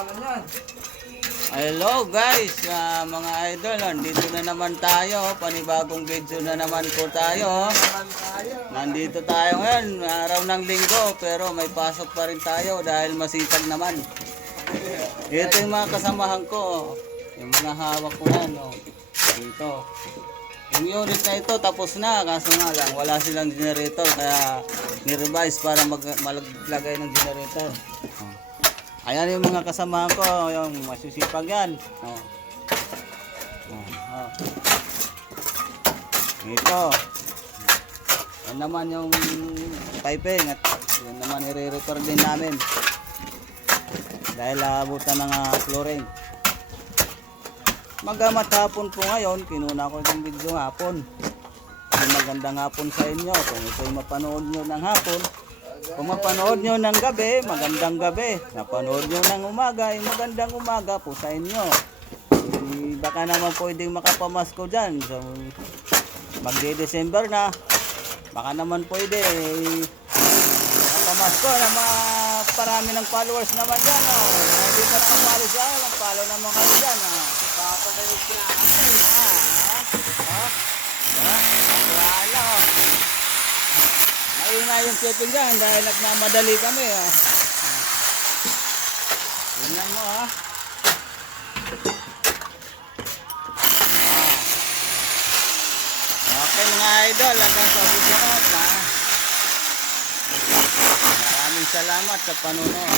pangalan yan. Hello guys, mga idol, nandito na naman tayo, panibagong video na naman po tayo. Nandito tayo ngayon, araw ng linggo, pero may pasok pa rin tayo dahil masipag naman. Ito yung mga kasamahan ko, yung mga hawak ko yan, dito. Yung unit na ito tapos na, kaso nga lang wala silang generator, kaya ni-revise para maglagay ng generator. Ayan yung mga kasamahan ko, yung masisipag yan. Ito. Yan naman yung piping at yan naman i-repair din namin. Dahil abutan ng flooring. Magamat hapon po ngayon, kinuna ko yung video hapon. Magandang hapon sa inyo. Kung ito'y mapanood nyo ng hapon, kung mapanood nyo ng gabi, magandang gabi. Napanood nyo ng umaga, magandang umaga po sa inyo. Baka naman pwedeng makapamasko dyan. So, magde-December na. Baka naman pwede makapamasko na parami ng followers naman dyan. Hindi pa pamalo siya, mag-follow naman kayo dyan. Papagalit na. Wala. Maingay yung shipping dyan dahil nagmamadali kami. Tingnan mo Okay mga idol, hanggang sa susunod. Maraming salamat sa panonood.